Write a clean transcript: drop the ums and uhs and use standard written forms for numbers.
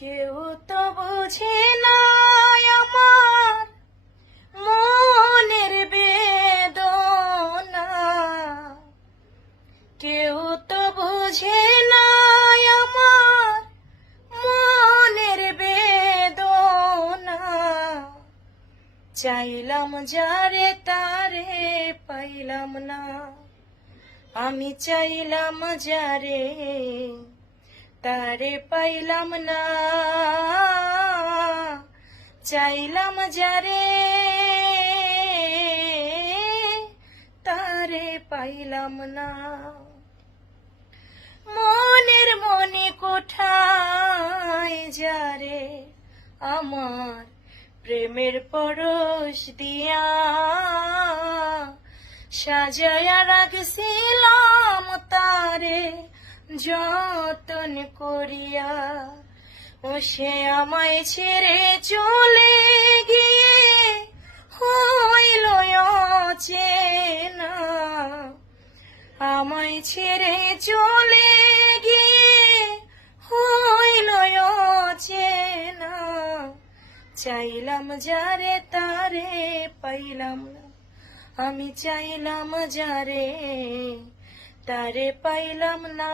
কেউ তো বুঝে না আমার মনের বেদনা, কেউ তো বুঝে না আমার মনের বেদনা। চাইলাম যারে তারে পাইলাম না, আমি চাইলাম যারে তারে পাইলাম না। চাইলাম যারে তারে পাইলাম না। মনের মনে কোঠায় যারে আমার প্রেমের পরশ দিয়া সাজায়া রাখছিলাম তারে যতন করিয়া, ও সে আমায় ছেড়ে চলে গিয়ে হইল অচেনা। আমায় ছেড়ে চলে গিয়ে হইল অচেনা। চাইলাম যারে তারে পাইলাম না, আমি চাইলাম যারে তারে পাইলাম না।